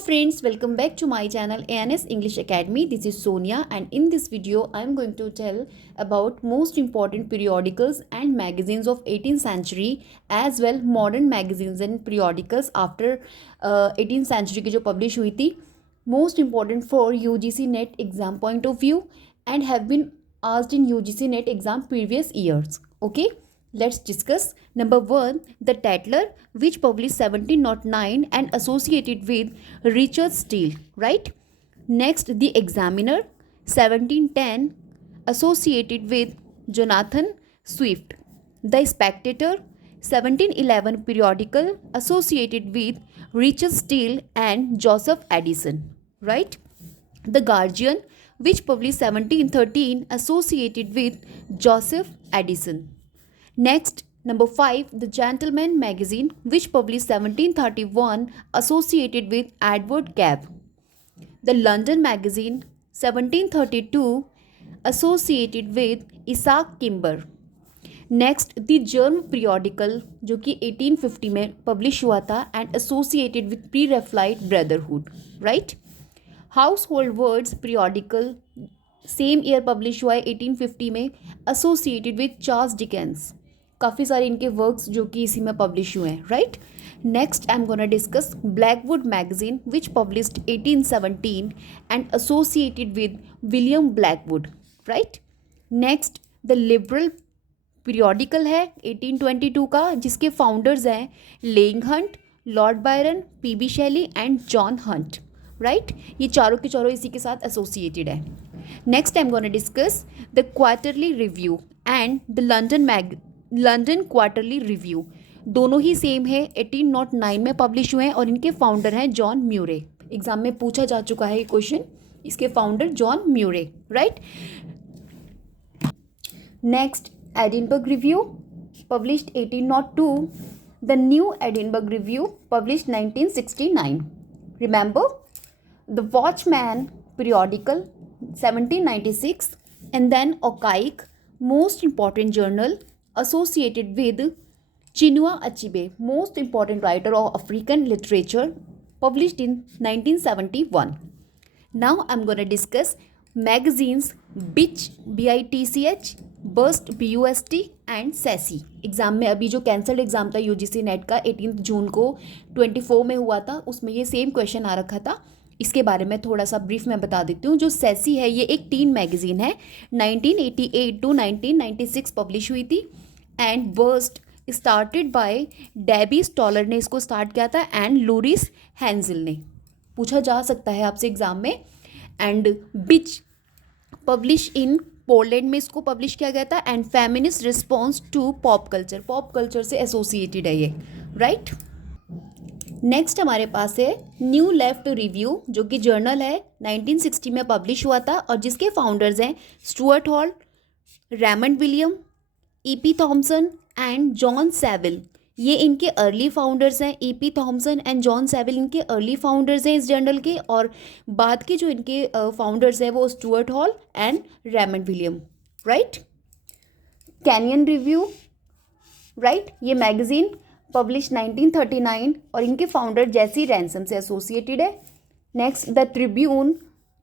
friends, welcome back to my channel ANS English Academy. This is Sonia and in this video I am going to tell about most important periodicals and magazines of 18th century as well modern magazines and periodicals after 18th century की जो publish हुई थी, most important for UGC NET exam point of view and have been asked in UGC NET exam previous years. Okay. Let's discuss. Number 1, the Tatler, which published 1709 and associated with Richard Steele, right? Next, the Examiner, 1710, associated with Jonathan Swift. The Spectator, 1711 periodical, associated with Richard Steele and Joseph Addison, right? The Guardian, which published 1713, associated with Joseph Addison. Next, number 5, the Gentleman magazine, which published 1731, associated with Edward Cab. The London magazine, 1732, associated with Isaac Kimber. Next, the Germ periodical, जो कि 1850 में publish हुआ था and associated with Pre-Raphaelite Brotherhood, right? Household Words periodical, same year publish हुआ है 1850 में, associated with Charles Dickens. काफ़ी सारे इनके वर्क्स जो कि इसी में पब्लिश हुए हैं, right. Next I am gonna discuss Blackwood magazine which published 1817 and associated with William Blackwood, right. Next the Liberal periodical है 1822 का, जिसके फाउंडर्स हैं लेइंग Hunt, Lord Byron, P B Shelley and John Hunt, right. ये चारों के चारों इसी के साथ एसोसिएटेड है. Next I am gonna discuss the Quarterly Review and the London Quarterly Review. दोनों ही सेम है, 1809 में पब्लिश हुए हैं और इनके फाउंडर हैं जॉन म्यूरे. एग्जाम में पूछा जा चुका है ये क्वेश्चन. इसके founder John Murray, right. Next Edinburgh Review published 1802. The New Edinburgh Review published 1969. Remember the Watchman periodical 1796 and then Okike, most important journal associated with Chinua Achebe, most important writer of African literature, published in 1971. Now I'm going to discuss magazines Bitch, BITCH, Burst, BUST and Sassy. Exam में अभी जो cancelled exam था UGC net का 18 जून को 24 में हुआ था, उसमें ये सेम क्वेश्चन आ रखा था. इसके बारे में थोड़ा सा ब्रीफ में बता देती हूँ. जो सैसी है ये एक टीन मैगजीन है, 1988 टू 1996 पब्लिश हुई थी. And Bust started by Debbie Stoller ने इसको स्टार्ट किया था एंड लूरिस हैंजिल ने. पूछा जा सकता है आपसे एग्जाम में. And Bitch publish in Poland में इसको पब्लिश किया गया था and feminist response to pop culture, pop culture से एसोसिएटेड है ये, राइट. नेक्स्ट हमारे पास है न्यू लेफ्ट रिव्यू, जो कि जर्नल है, 1960 में पब्लिश हुआ था और जिसके फाउंडर्स हैं Stuart hall, Raymond William, EP Thomson and John swivel. ये इनके अर्ली फाउंडर्स हैं. EP Thomson and John swivel इनके अर्ली फाउंडर्स हैं इस जर्नल के, और बाद के जो इनके फाउंडर्स हैं वो Stuart hall and Raymond William, right. Canyon review, right, ये मैगजीन पब्लिश 1939 और इनके फाउंडर जेसी रैनसम से एसोसिएटेड है. नेक्स्ट द ट्रिब्यून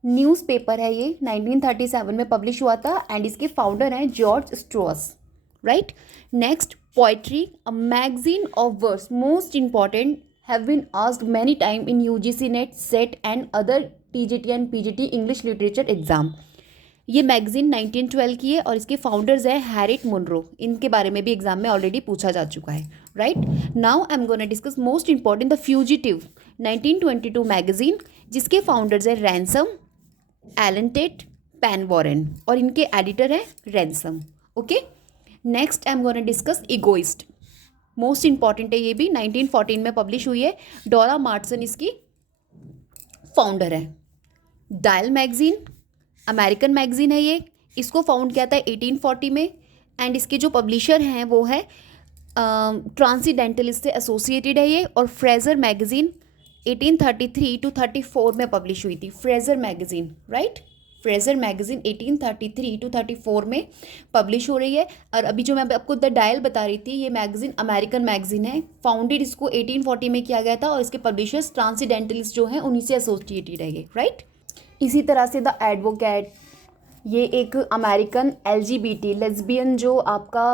न्यूज़पेपर है, ये 1937 में पब्लिश हुआ था एंड इसके फाउंडर हैं George Strauss, right. Next Poetry, a magazine of verse, most important, have been asked many time in UGC NET, SET and other TGT and PGT English literature exam. ये magazine 1912 की है और इसके founders हैं Herriot Munro. इनके बारे में भी एग्जाम में ऑलरेडी पूछा जा चुका है, right. Now I am gonna discuss most important the Fugitive 1922 magazine, जिसके फाउंडर्स हैं Ransom, Allen Tate, Penn Warren और इनके एडिटर हैं Ransom. Okay. Next I am gonna discuss Egoist, most important है ये भी, 1914 में पब्लिश हुई है. डोरा मार्टसन इसकी फाउंडर है. डायल मैगजीन अमेरिकन मैगजीन है ये, इसको फाउंड किया था 1840 में एंड इसके जो पब्लिशर हैं वो है ट्रांसीडेंटलिस्ट से एसोसिएटेड है ये. और फ्रेजर मैगजीन 1833 टू 34 में पब्लिश हुई थी, Fraser magazine, right. Fraser magazine 1833 to 34 में पब्लिश हो रही है। और अभी जो मैं आपको द डायल बता रही थी, ये मैगजीन अमेरिकन मैगजीन है। फाउंडेड इसको 1840 में किया गया था और इसके पब्लिशर्स ट्रांसीडेंटलिस्ट जो हैं उन्हीं से एसोसिएटेड है, राइट। इसी तरह से द एडवोकेट, ये एक अमेरिकन एलजीबीटी लेस्बियन जो आपका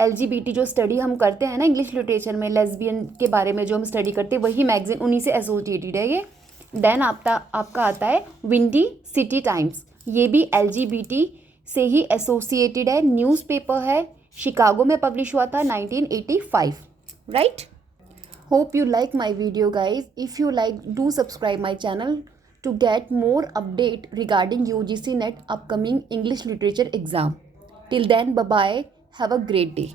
एलजीबीटी जो स्टडी हम करते हैं ना इंग्लिश लिटरेचर में, लेस्बियन के बारे में जो हम स्टडी करते हैं, वही मैगजीन उन्हीं से एसोसिएटेड है ये। देन आपका आता है विंडी सिटी टाइम्स, ये भी एलजीबीटी से ही एसोसिएटेड है, न्यूज़पेपर है, शिकागो में पब्लिश हुआ था 1985, right. Hope you like my video guys. If you like, do subscribe my channel to get more update regarding UGC NET upcoming English literature exam. Till then, bye bye. Have a great day.